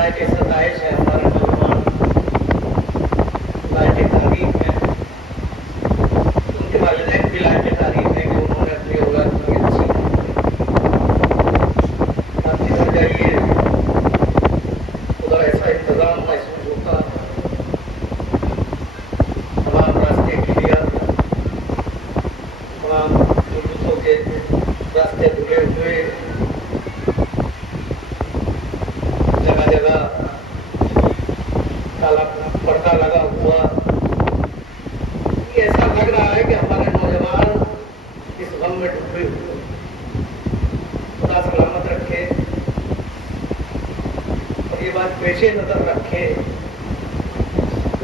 خدائے کی ستائش ہے ہمارے نوجوان خدائے کی تعریف ہے، ان کے والدین بھی لائق تعریف ہے کہ انہوں نے اپنی اولاد کی اچھی آپ جدھر جائیے ادھر ایسا انتظام محسوس ہوتا، تمام راستے کلیئر، تمام جلوسوں کے راستے دھلے ہوئے، جگہ جگہ کالا پردہ لگا ہوا، ایسا لگ رہا ہے کہ ہمارے نوجوان اس غم میں ڈوبے ہوئے۔ خدا سلامت رکھے اور یہ بات پیش نظر رکھے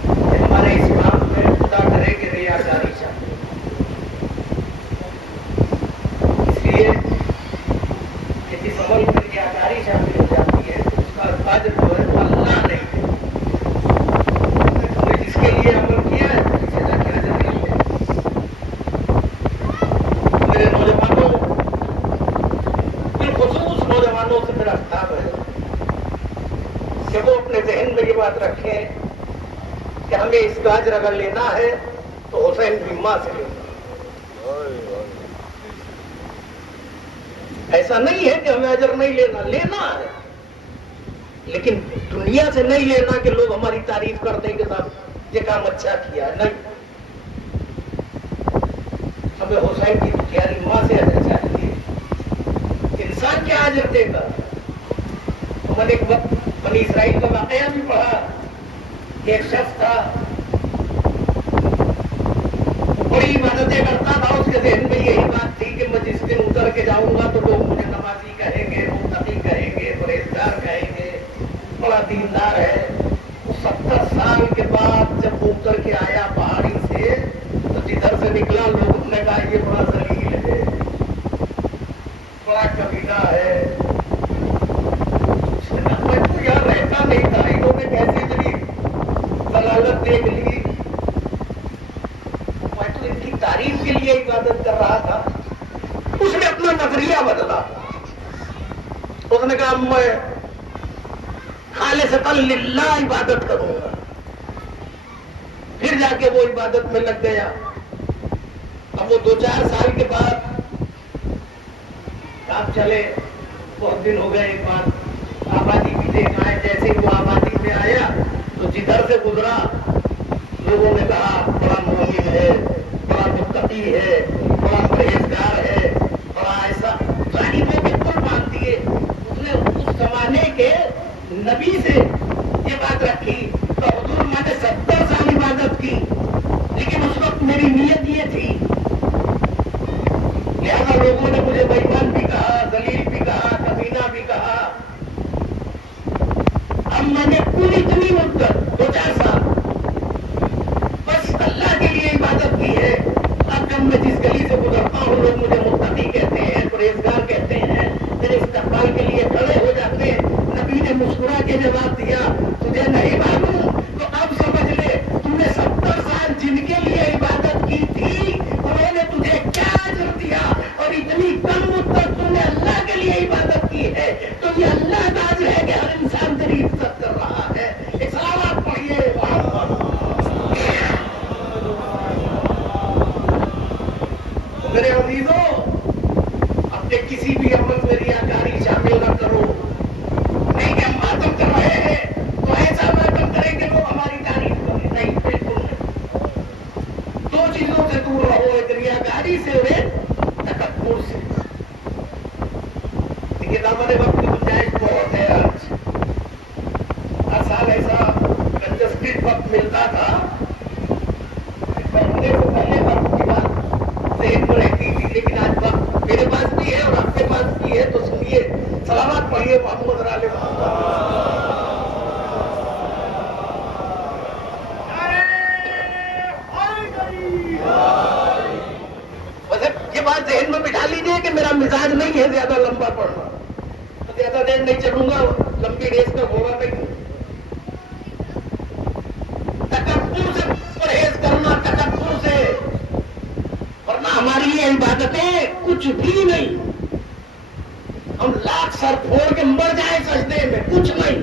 کہ ہمارے اس کام میں خدا کرے کہ ریاکاری چاہیے، اس لیے کہ جس عمل میں ریاکاری شامل ہو جاتی ہے اس کا اجر جو ہے وہ اللہ نہیں ہے، جس کے لیے عمل کیا ہے اس سے کیا ضروری ہے۔ میرے نوجوانوں، بالخصوص نوجوانوں سے میرا خطاب ہے کہ وہ اپنے ذہن میں یہ بات رکھیں کہ ہمیں اس کا اجر اگر لینا ہے تو حسین بن ماں سے لینا۔ ایسا نہیں ہے کہ ہمیں اجر نہیں لینا، لینا ہے، لیکن دنیا سے نہیں لینا کہ لوگ ہماری تعریف کر دیں کہ صاحب یہ کام اچھا کیا ہے، نہیں، ہمیں حسین کی پیاری ماں سے اجر چاہیے۔ انسان کیا اجر دے گا؟ میں نے ایک وقت بنی اسرائیل کا واقعہ بھی پڑھا کہ ایک شخص تھا، بڑی عبادتیں کرتا تھا، اس کے ذہن میں یہی بات تھی کہ میں جس دن اتر کے جاؤں گا تو لوگ مجھے نمازی کہیں گے، متقی کہیں گے، پرہیزگار کہیں گے، بڑا دیندار ہے۔ 70 سال کے بعد جب وہ اتر کے آیا پہاڑی سے تو جدھر سے نکلا لوگوں نے کہا یہ بڑا ذلیل ہے، بڑا کبیلہ ہے۔ میں تو یہاں رہتا نہیں تھا، انہوں نے کیسے میری ضلالت دیکھ لی، میں تو ان کی تعریف کے لیے عبادت کر رہا تھا۔ اس نے اپنا نظریہ بدلا، اس نے کہا میں خالصتاً للہ عبادت کروں گا، پھر جا کے وہ عبادت میں لگ گیا۔ اب وہ 2-4 سال کے بعد آپ چلے، بہت دن ہو گئے، ایک بار آبادی بھی دیکھا ہے، جیسے وہ آبادی میں آیا تو جدھر سے گزرا لوگوں نے کہا بڑا مومن ہے، بڑا متقی ہے، بڑا پرہیزگار ہے، بڑا ایسا، تعریفیں بالکل مان دیے۔ اس نے اس زمانے کے نبی سے یہ بات رکھی تو حضور میں نے 70 سال عبادت کی، لیکن اس وقت میری نیت یہ تھی، لہذا لوگوں نے مجھے بے ایمان بھی کہا، ذلیل بھی کہا، کمینہ بھی کہا۔ اب میں نے پوری اتنی مدت 2-4 سال بس اللہ کے لیے عبادت کی ہے۔ اب جب میں جس گلی سے گزرتا ہوں لوگ مجھے متقی کہتے ہیں، پرہیزگار کہتے ہیں، میرے استقبال کے لیے کھڑے ہو جاتے ہیں۔ نبی نے مسکرا کے جواب دیا تجھے نہیں معلوم تو اب سمجھ لے تم نے 70 سال جن کے لیے عبادت کی تھی انہوں نے تجھے کیا اجر دیا، اور اتنی کم مدت تم نے اللہ کے لیے عبادت کی ہے تو یہ اللہ کا اجر ہے کہ ہر انسان تیری عزت کر رہا ہے۔ ایک سلامات پڑھیے میرے عزیزوں، اپنے کسی بھی عمل میں ریاکاری شامل نہ کرو، نہیں کہ ہم ماتم کر رہے ہیں تو ایسا ماتم کریں کہ لوگ ہماری تعریف کریں، نہیں، بالکل نہیں۔ 2 چیزوں سے دور رہو، ایک ریاکاری سے اور ایک تکبر سے۔ دیکھیے دامن وقت کی گنجائش بہت ہے، آج ہر سال ایسا کنجسٹڈ وقت ملتا تھا، پڑھنے سے پہلے وقت کی بات ذہن میں رہتی تھی، لیکن آج وقت میرے پاس بھی ہے اور آپ کے پاس بھی ہے، تو سنیے، سلامات پڑھیے محمد اور آل محمد۔ ویسے یہ بات ذہن میں بٹھا لیجیے کہ میرا مزاج نہیں ہے زیادہ لمبا پڑھنا، زیادہ دیر نہیں چلوں گا، لمبی ریس کا گھوڑا نہیں۔ تکبر سے پرہیز کرنا، تکبر سے، ورنہ ہماری یہ عبادتیں کچھ بھی نہیں، ہم لاکھ سر پھوڑ کے مر جائیں سجدے میں، کچھ نہیں۔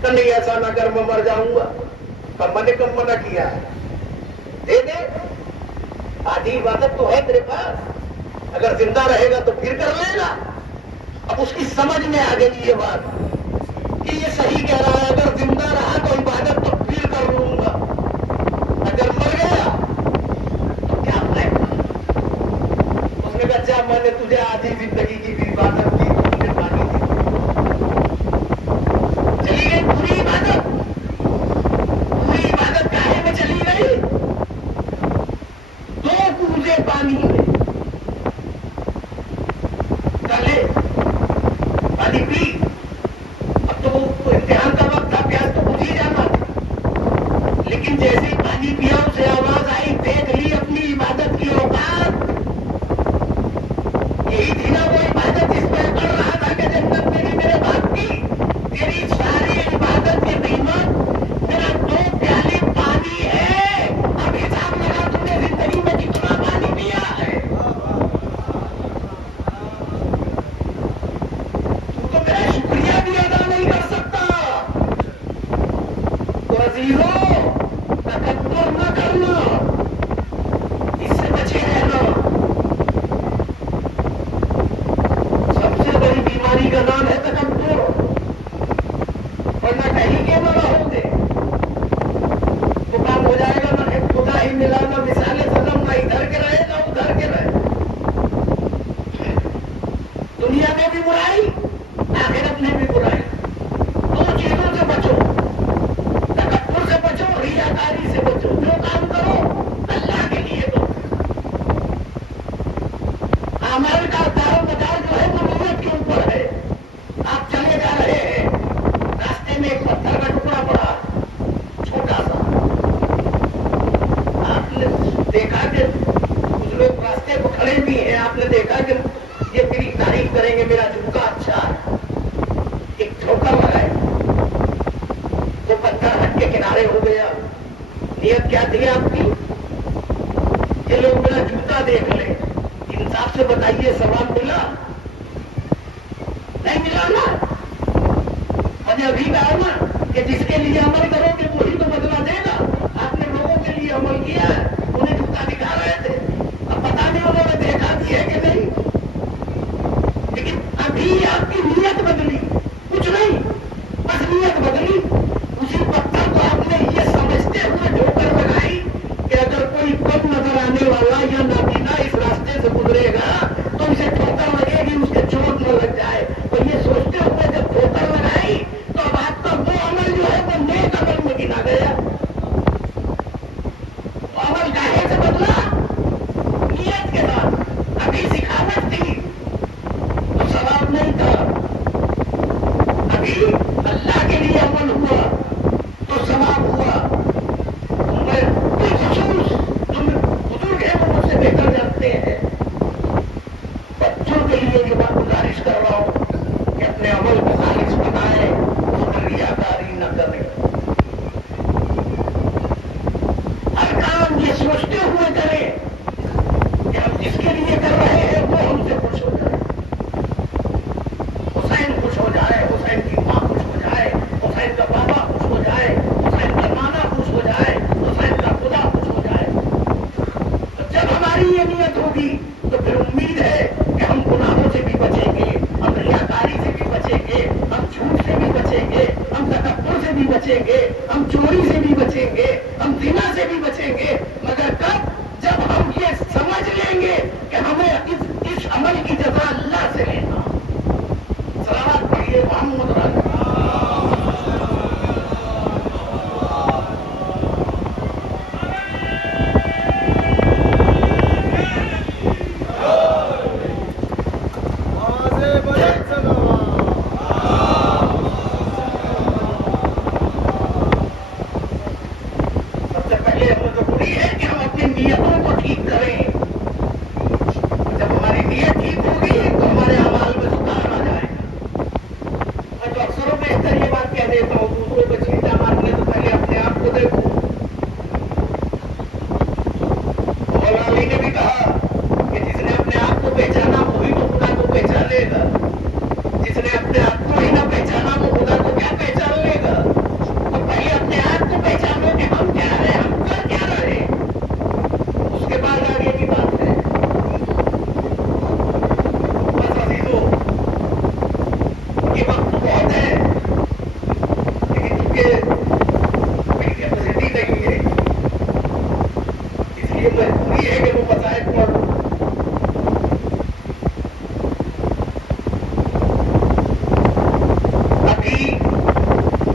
کہ نہیں ایسا نہ کر میں مر جاؤں گا. اب میں نے کب منع کیا ہے؟ دے دے. آدھی عبادت تو ہے تیرے پاس، اگر زندہ رہے گا تو پھر کر لے گا. اب اس کی سمجھ میں آ گئی یہ بات کہ یہ صحیح کہہ رہا ہے، اگر زندہ رہا تو عبادت تو پھر کر لوں گا، اگر مر گیا تو کیا فائدہ. اس نے کہا اچھا میں نے تجھے آدھی زندگی کی بھی عبادت کی، تم نے مانی تھی، چلی گئی پوری عبادت. پوری عبادت کاہے میں چلی گئی؟ دو کوزے پانی میں ڈالے، پانی پی. اب تو وہ امتحان کا وقت تھا، پیاس تو بجھ ہی جانا تھا، لیکن جیسے ہی پانی پیا اسے آواز آئی، دیکھ لی اپنی عبادت کی اوقات. یہی تھی نا وہ عبادت جس میں کر رہا تھا کہ جنت میری میرے باپ کی. تیری ساری عبادت کی قیمت میرا 2 پیالے پانی ہے. اب حساب لگا تم نے زندگی میں کتنا پانی پیا ہے. تو میرا شکریہ بھی ادا نہیں کر سکتا. تو عزیزوں تکبر نہ کرنا، اس سے بچے رہنا. سب سے بڑی بیماری کا نام ہے تکبر، ورنہ کہیں کے نہ رہو گے تو کام ہو جائے گا. نہ خدا ہی ملا، نہ مثال سلم، نہ ادھر کے رہے نہ ادھر کے رہے. دنیا میں بھی برائی، آخرت میں بھی برائی. دو چیزوں سے بچو، تکبر سے بچو، ریاکاری سے بچو. جو کام کرو اللہ کے لیے دو. عمل کا دار و مدار جو ہے وہ نیت کے اوپر ہے. آپ چلے جا رہے ہیں، راستے میں ایک پتھر کا ٹکڑا پڑا چھوٹا سا. آپ نے دیکھا کہ کچھ لوگ راستے کو کھڑے بھی ہیں، آپ نے دیکھا کہ یہ میری تعریف کریں گے، میرا جھمکا اچھا ہے. ایک ٹھوکر لگائے، وہ پتھر ہٹ کے کنارے ہو گیا. نیت کیا تھی آپ کی؟ یہ لوگ میرا جوتا دیکھ لیں. انصاف سے بتائیے ثواب ملا؟ نہیں ملا نا. میں نے ابھی کہا نا کہ جس کے لیے عمل کرو گے وہی تو بدلا دے گا. آپ نے لوگوں کے لیے عمل کیا ہے، انہیں جوتا دکھا رہے تھے. اب پتا نہیں انہوں نے دیکھا بھی ہے کہ نہیں، لیکن ابھی آپ کی نیت بدلی، کچھ نہیں، بس نیت بدلی. اسی پتھر کو آپ نے یہ سمجھتے ہوئے ٹھوکر لگائی کہ اگر کوئی کم نظر آنے والا یا نابینا اس راستے سے گزرے گا تو اسے ٹھوکر لگے گی، اس کے چوٹ نہ لگ جائے. اور یہ سوچتے ہوئے جب ٹھوکر لگائی تو اب آپ کا وہ عمل جو ہے وہ نیک عمل میں گنا گیا. تو عمل کاہے سے بدلا؟ نیت کے ساتھ. ابھی سکھاوٹ تھی تو ثواب نہیں تھا، ابھی اللہ کے لیے عمل ہوا تو ثواب ہوا. میں بالخصوص جو بزرگ ہیں وہ مجھ سے بہتر جانتے ہیں، بچوں کے لیے یہ بات گزارش کر رہا ہوں کہ اپنے عمل کو خالص بنائیں، اس میں ریاکاری نہ کریں. ہر کام یہ سوچتے ہوئے کریں کہ ہم جس کے لیے کر رہے ہیں وہ ہم سے خوش ہو جائے. حسین خوش ہو جائے، حسین کی ماں خوش ہو جائے، حسین کا بابا خوش ہو جائے، حسین کا نانا خوش ہو جائے، حسین کا خدا خوش ہو جائے. تو جب ہماری یہ نیت ہوگی تو پھر امید ہے کہ ہم گناہوں سے بھی بچیں گے، ہم ریاکاری سے بھی بچیں گے، ہم جھوٹ سے بھی بچیں گے، ہم تکبر سے بھی بچیں گے، ہم چوری سے بھی بچیں گے، ہم زنا سے بھی بچیں گے. مگر کب؟ جب ہم یہ سمجھ لیں گے کہ ہمیں اس عمل کی جزا اللہ سے لینا. سلامت پڑھیے محمد رسول. سب سے پہلے ہمیں ضروری ہے کہ ہم اپنی نیتوں کو ٹھیک کریں. جب ہماری نیت ٹھیک ہوگی تو ہمارے اعمال میں سدھار آ جائے گا. میں تو اکثر و بیشتر یہ بات کہہ دیتا ہوں، دوسروں کو چھینٹا مارنے سے پہلے اپنے آپ کو دیکھو. مولانا علی نے بھی کہا کہ جس نے اپنے آپ کو پہچانا وہی تو خدا کو پہچان لے گا. جس نے اپنے آپ کو ہی نہ پہچانا وہ خدا کو کیا پہچان لے گا. کہ میری کیپیسٹی نہیں ہے، اس لیے مجبوری ہے کہ وہ مسائل پڑھوں. ابھی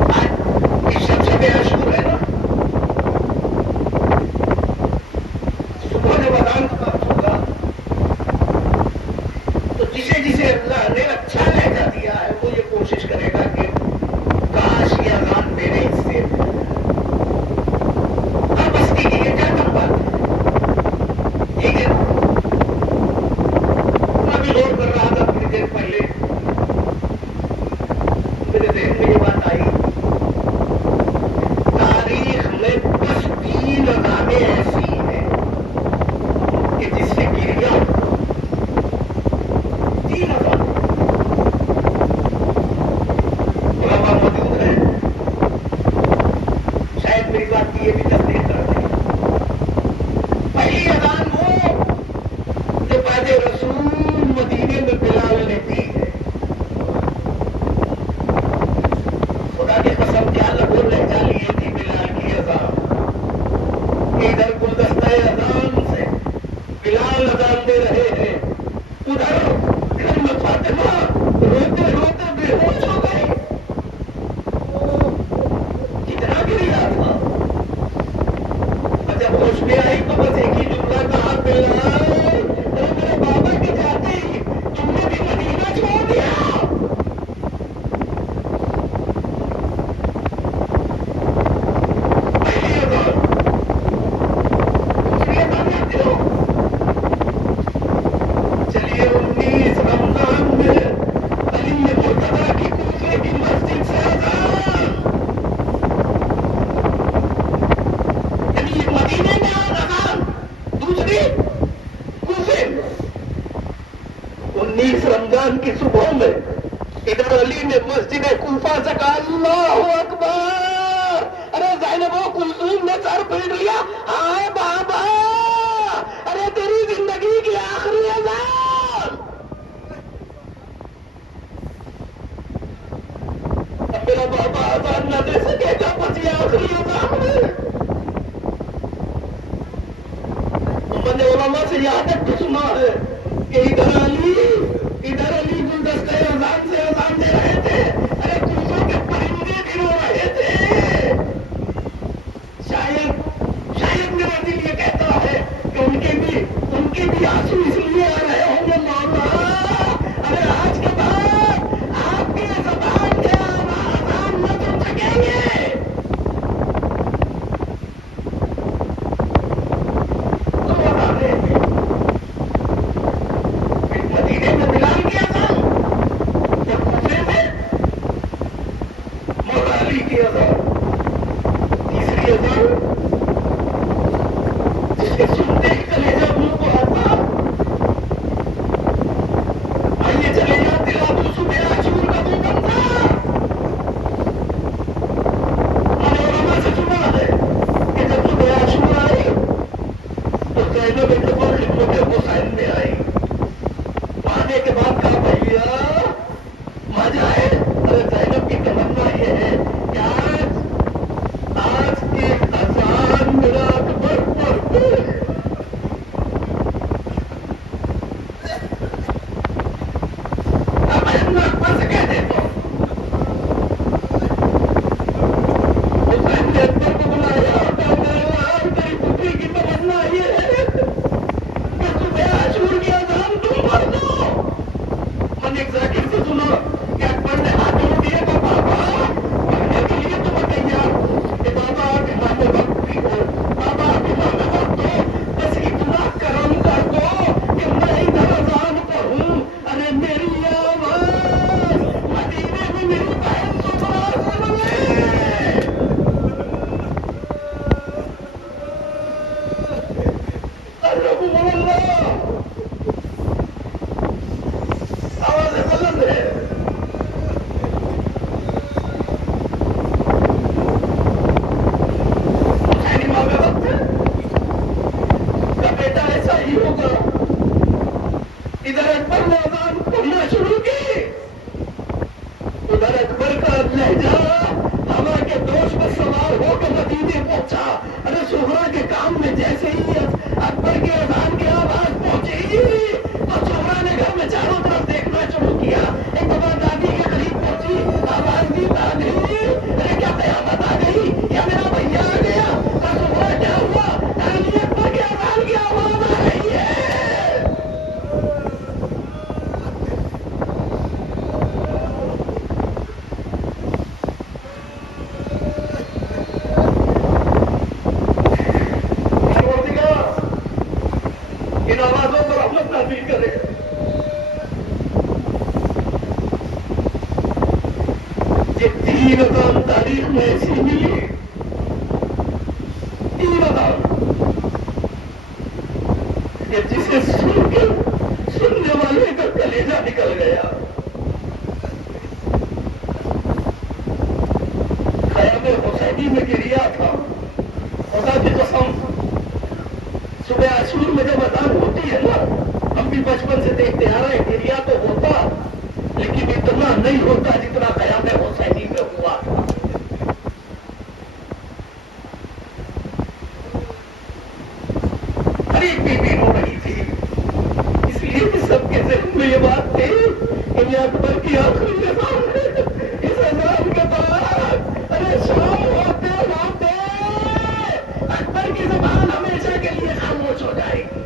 آج اس شب عاشور ہے نا، صبح جب اذان کا وقت ہوگا تو جسے جسے اللہ نے اچھا لہجہ دیا ہے وہ یہ کوشش کرے گا کہ کاش یہ اذان میرے حصے میں. ہر بستی کی یہ کیا کم بات ہے، ٹھیک ہے. میں بھی غور کر رہا تھا تھوڑی دیر پہلے، میرے ذہن میں یہ بات آئی، تاریخ میں بس 3 اذانیں ایسی ہیں کہ جس سے گریا 3 اذانیں. علماء موجود ہیں، شاید میری بات کی یہ بھی تصدیق کر دیں. پہلی اذان وہ جو بعد رسول مدینے میں بلال نے دی ہے. خدا کی قسم کیا لگو لہجہ لیے تھی بلال کی اذان. ادھر گلدستہ اذان سے بلال اذان دے رہے ہیں، ادھر گھر میں فاطمہ روتے روتے بے ہوش ہو گئی. کتنا گریا تھا. اور جب ہوش میں آئی تو بس ایک ہی جملہ کہا، بلال اے میرے بابا کے جاتے ہی تم نے بھی مدینہ چھوڑ دیا. پہلی اذان. دوسری اذان آتے ہو. چلیے 19 رمضان میں علی مرتضیٰ کی کوفے کی مسجد سے اذان، یعنی یہ مدینے میں اذان، دوسری کوفے میں. 19 رمضان کی صبح میں ادھر علی نے مسجد کوفہ سے کہا اللہ اکبر. ارے زینب و کلثوم نے سر پھیر لیا، ہائے بابا، ارے تیری زندگی کی آخری اذان. اب میرا بابا اذان نہ دے سکے گا بس یہ آخری اذان ہے. میں نے علماء سے یہ عادت بھی سنا ہے کہ ادھر علی گلدستہ اذان سے اذان دے رہے تھے، ارے کوفہ کے پرندے بھی رو رہے تھے. شاید میرا دل یہ کہتا ہے کہ ان کے بھی آنسو اس لیے آ رہے ہوں گے، مولا ارے آج کے بعد آپ کے زبان کے اذان نہ سن سکیں گے. تو اذانیں ہیں. مدینے میں بلال کی اذان اور کوفے میں مولا علی کی اذان. تیسری اذان جس کے سنتے ہی کلیجہ منہ کو آتا. آئیے چلے جاتے ابو صبح عاشور کا وہ بنتا. میں نے علماء سے سنا ہے کہ جب صبح عاشور آئی تو زینب اتفاق خدمت حسین میں آئی. آنے کے بعد کہا بھیا مزہ ہے. ارے زینب کی تمنا یہ ہے کہ آج کی اذان میرا اکبر پڑھتے. اب میں اکبر سے کہہ دیتا ہوں. حسین نے اکبر کو بلایا اور کہا تیری پتری کی تمنا یہ ہے کہ صبح عاشور کی اذان تم پڑھ دو. میں نے ایک ذاکر سے سنا کہ اکبر نے ہاتھ جوڑ دیے تو بابا پڑھنے کے لیے تو میں تیار ہوں کہ بابا آپ امام وقت بھی ہو، بابا آپ امام وقت ہو، بس اتنا کرم کر دو کہ میں ادھر اذان پڑھوں. ارے میری آواز مدینے میں میری بہن سنا سن لے. رب اللہ آواز بلند ہے. حسین امام وقت کا بیٹا ایسا ہی ہوگا. ادھر اکبر نے اذان پڑھنا شروع کی، ادھر اکبر کا لہجہ زہرا کے دوش پر سوار ہو کر مدینے پہنچا. ارے زہرا کے کام میں جیسے ہی اکبر کی اذان کی آواز پہنچی تو زہرا نے گھر میں چاروں طرف دیکھنا شروع کیا. ایک دفعہ دادی کے قریب پہنچی, آواز دی دادی, ارے کیا قیامت آ گئی یا میرا بھیا آ گیا؟ اور زہرا کیا ہوا؟ دادی اکبر کی اذان کی آواز آ رہی ہے. ان آوازوں پر رحمت نازل کرے. یہ تین اذان تاریخ میں ایسی ملی, تین اذان کہ جسے سن کے سننے والے کا کلیجہ نکل گیا. خیام حسینی میں گریا تھا, خدا کی قسم. صبح عاشور میں جب اذان ہوتی ہے نا, ہم بھی بچپن سے دیکھتے آ رہے ہیں, گریا تو ہوتا لیکن اتنا نہیں ہوتا جتنا خیام حسینی میں ہوا تھا. ہر ایک بیوی رو رہی تھی, اس لیے کہ سب کے ذہن میں یہ بات تھی کہ یہ اکبر کی آخری اذان ہے. اس اذان کے بعد ارے شام ہوتے ہوتے اکبر کی زبان ہمیشہ کے لیے خاموش ہو جائے گی.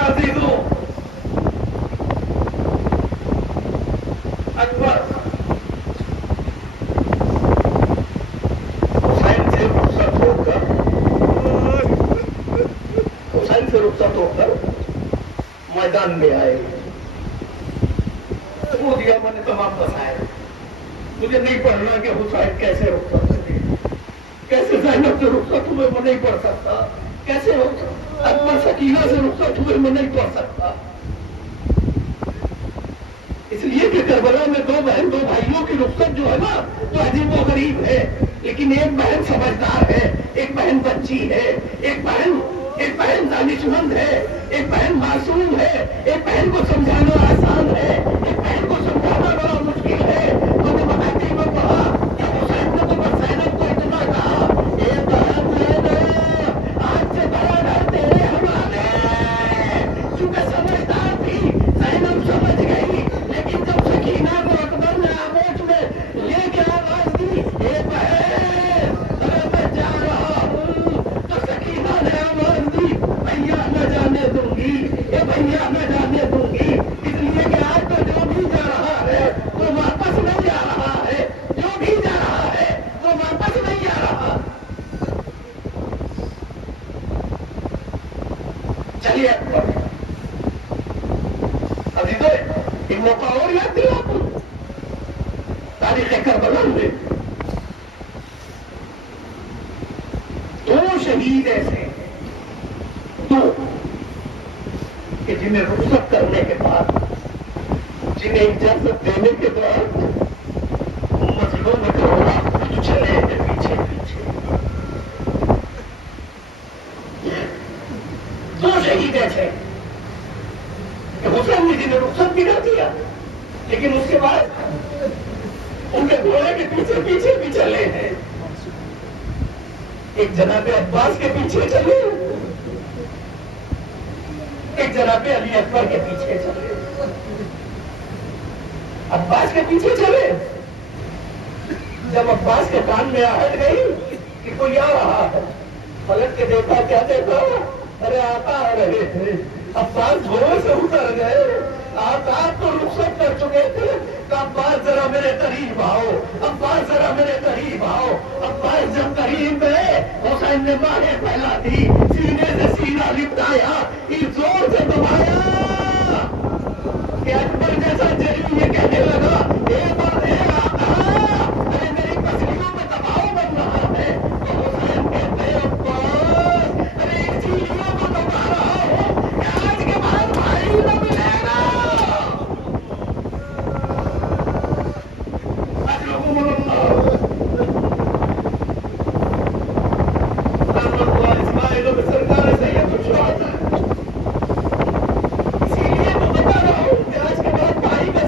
عزیزوں, اکبر حسین سے رخصت ہو کر میدان میں آئے. وہ دیا میں نے تمام بتایا. مجھے نہیں پڑھنا کہ حسین کیسے رخصت ہوئے, کیسے زینب سے رخصت ہوئے میں نہیں پڑھ سکتا, کیسے اکبر سکینہ سے رخصت ہوئے میں نہیں پڑھ سکتا. اس لیے کہ کربلا میں دو بہن دو بھائیوں کی رخصت جو ہے نا تو عجیب و غریب ہے, لیکن ایک بہن سمجھدار ہے, ایک بہن بچی ہے, ایک بہن دانشمند ہے, ایک بہن معصوم ہے, ایک بہن کو سمجھانا آسان ہے, ایک بہن کو سمجھانا بڑا مشکل ہے. تو نے بتاتی میں پڑھا کہ حسین نے تو بس زینب کو اتنا کہا, اے بہن زینب آج سے بڑا گھر تیرے حوالے. چونکہ سمجھدار تھی زینب سمجھ گئی, لیکن جب سکینہ کو اکبر نے آغوش میں لے کے آواز دی, اے بہن ارے میں جا رہا ہوں, تو سکینہ نے آواز دی, بھیا نہ جانے دوں گی, اے بھیا نہ جانے دوں گی. اس لیے کہ آج تو جو بھی جا رہا ہے وہ واپس نہیں جا رہا ہے, جو بھی جا رہا ہے وہ واپس نہیں جا رہا. چلیے اکبر عزیزوں, ایک موقع اور یاد دیا آپ کو تاریخ کربلا میں. دو شہید ایسے, دو کہ جنہیں رخصت کرنے کے بعد, جنہیں اجازت دینے کے بعد مسجدوں میں کروڑا کچھ چلے ہیں پیچھے پیچھے. دو شہید ایسے کہ حسین نے جنہیں رخصت بھی کر دیا, لیکن اس کے بعد ان کے گھوڑے کے پیچھے پیچھے بھی چلے ہیں. ایک جناب عباس کے پیچھے چلے, ایک جناب علی اکبر کے پیچھے چلے. عباس کے پیچھے چلے, جب عباس کے کان میں آہٹ گئی کہ کوئی آ رہا ہے, پلٹ کے دیکھا, کیا دیکھا, ارے آقا آ رہے تھے. عباس گھوڑے سے اتر گئے, آقا تو رخصت کر چکے تھے. عباس ذرا میرے قریب آؤ, عباس ذرا میرے قریب آؤ. عباس جب قریب گئے, حسین نے باہیں پھیلا دی, سینے سے سینہ لپٹایا, زور سے دبایا کہ اکبر جیسا جری یہ کہنے لگا, اے آقا ارے میری پسلیوں میں دباؤ بن رہا ہے. تو حسین کہتے ہیں عباس ارے اسی لیے تو دبا رہا ہوں کہ آج کے بعد بھائی نہ ملے گا. سرکار سے یہ کچھ بات ہے, اسی لیے تو بتا رہا ہوں کہ آج کے بعد بھائی کا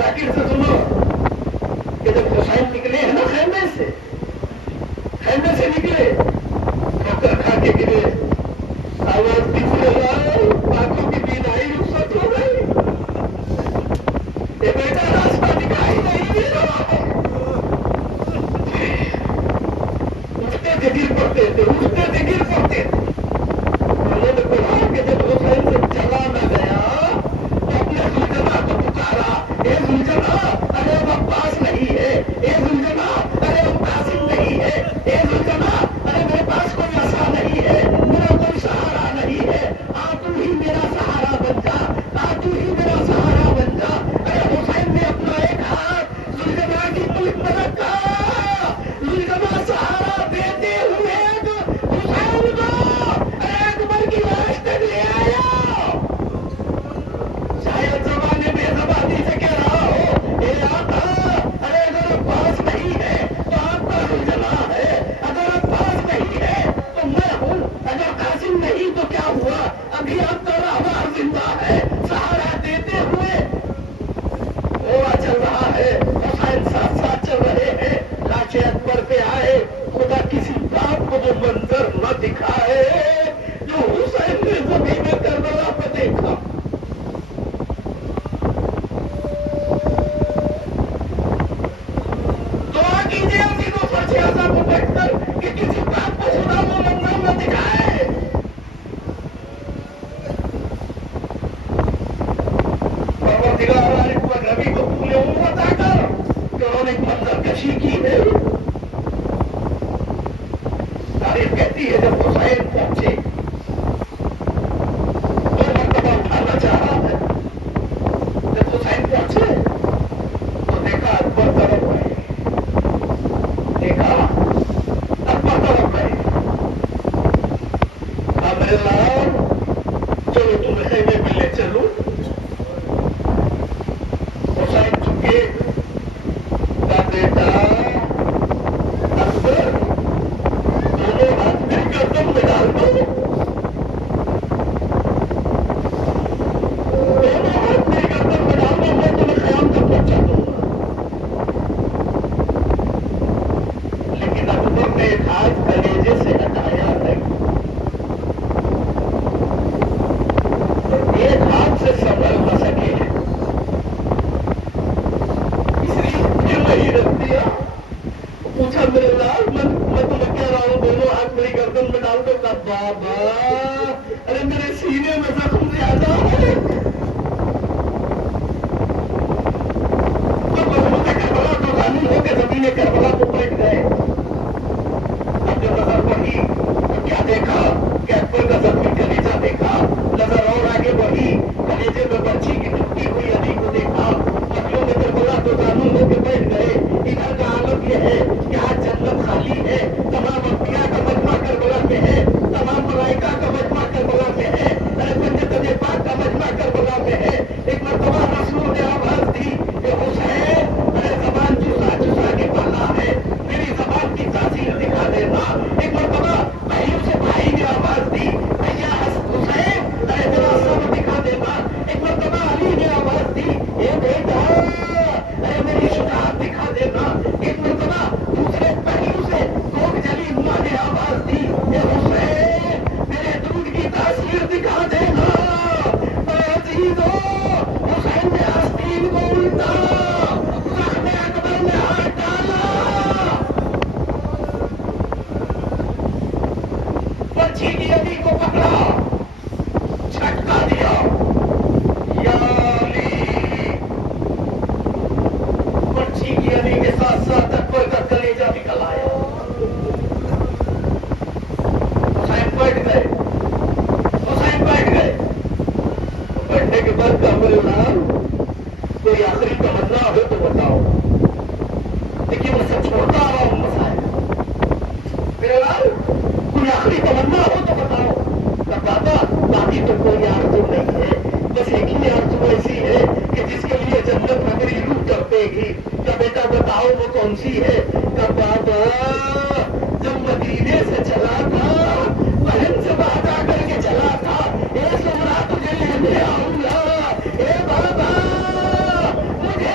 ذاکر سے سنو کہ جب حسین نکلے ہیں نا خیمے سے نکلے ٹھوکر کھا کے گرے آواز دکھنے لگا آنکھوں کی بینائی رخصت ہو گئی یہ بیٹا راستہ دکھائی نہیں دے رہا اٹھتے تھے گر پڑتے تھے اٹھتے تھے گر پڑتے تھے انہوں نے کہا کہ جب حسین سے چلا نہ گیا تو اپنے زلجنا کو پکارا اے زلجنا ارے اب عباس نہیں ہے اے زلجنا ارے اب قاسم نہیں ہے اے زلجنا ارے میرے پاس کوئی عصا نہیں ہے میرا کوئی سہارا نہیں ہے تو ہی میرا سہارا بن جا تو ہی میرا سہارا بن جا ارے حسین نے اپنا ایک ہاتھ زلجنا کی ملک میں رکھا زلجنا سہارا دیتے ہوئے حسین کو اکبر کی لاش تک لے آیا شاید زمانے میں زبانی سے کہہ رہا ہو اے آقا ارے اگر عباس نہیں ہے تو آپ کا زلجنا ہے اگر عباس نہیں ہے تو میں ہوں اگر قاسم نہیں تو کیا ہوا ابھی آپ کا راہبار زندہ ہے سہارا دیتے ہوئے ہوا چل رہا ہے حسین ساتھ ساتھ چل رہے ہیں لاش اکبر پہ آئے خدا کسی باپ کو وہ منظر نہ دکھائے جو حسین نے زمین کربلا پہ دیکھا دعا کیجیے اسی کو فرش اعظم کو بیٹھ کر کہ کسی باپ کو خدا وہ منظر نہ دکھائے پروردگار عالم کو نبی کو پورے عمر عطا کر کہ انہوں نے منظر کشی کی ہے تاریخ کہتی ہے جب حسین پہنچے دو مرتبہ اٹھانا چاہا ہے جب حسین پہنچے تو دیکھا اکبر طرف گئے دیکھا اکبر طرف گئے میرے لال چلو تمہیں خیمے میں لے چلو حسین چکے کا بیٹا اکبر دونوں ہاتھ مل کر تم میں ڈال دو دونوں ہاتھ مل کر تم میں ڈال دو میں تمہیں خیام تک پہنچا دوں گا لیکن اکبر نے ایک ہاتھ کلیجے سے ہٹایا نہیں ایک ہاتھ سے سنبھل نہ سکے اس لیے پھر وہی رکھ دیا پوچھا میرے لال میں تمہیں کہہ رہا ہوں دونوں ہاتھ میری گردن میں ڈال دو کا بابا ارے میرے سینے میں زخم زیادہ ہے تو محمود کربلا تو قانون ہو کے زمین کربلا کو بیٹھ گئے اب جو نظر پڑی تو کیا دیکھا کہ اکبر کا زخمی کلیجہ دیکھا نظر اور آگے بڑھی کلیجے میں بچی کی ٹوٹی ہوئی علی کو دیکھا مکیوں میں کربلا تو قانون ہو کے بیٹھ گئے ادھر کا عالم یہ ہے کہ آج جنت خالی ہے تمام انبیاء کا مجمع کربلا میں ہے تمام ملائکہ کا مجمع کربلا میں ہے ارے پنجت پاک کا مجمع کربلا میں ہے ایک مرتبہ رسول نے آواز دی کہ حسین ارے زبان چوسا چوسا کے پالا ہے میری زبان کی تاثیر دکھا دینا ایک مرتبہ بھائیوں سے بھائی نے آواز دی بھیا حسین ارے ذرا صبر دکھا دینا ایک مرتبہ علی نے آواز دی اے بیٹا ارے میری شجاعت دکھا دینا ایک مرتبہ دوسرے پہلو سے کوک جلی ماں نے آواز دی اے حسین میرے دودھ کی تاثیر دکھا دینا عزیزو حسین نے آستین کو الٹا زخم اکبر میں ہاتھ ڈالا پرچھی کی علی کو پکڑا جھٹکا دیا یا علی پرچھی کی علی کے ساتھ ساتھ اکبر کا کلیجہ نکل آیا حسین بیٹھ گئے بیٹھنے کے بعد کا میرے نام کوئی آخری تمنا ہو تو بتاؤ لیکن میں سب چھوڑتا آ رہا ہوں مسائل میرے لال کوئی آخری تمنا ہو تو بتاؤ بابا باقی تو کوئی آرزو نہیں ہے بس ایک ہی آرزو ایسی ہے کہ جس کے لیے جنت نگری روح کرتے گی کیا بیٹا بتاؤ وہ کون سی ہے کہ بابا جب مدینے سے چلا تھا بہن سے وعدہ کر کے چلا تھا اے سمرا تجھے لینے آؤں گا اے بابا مجھے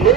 9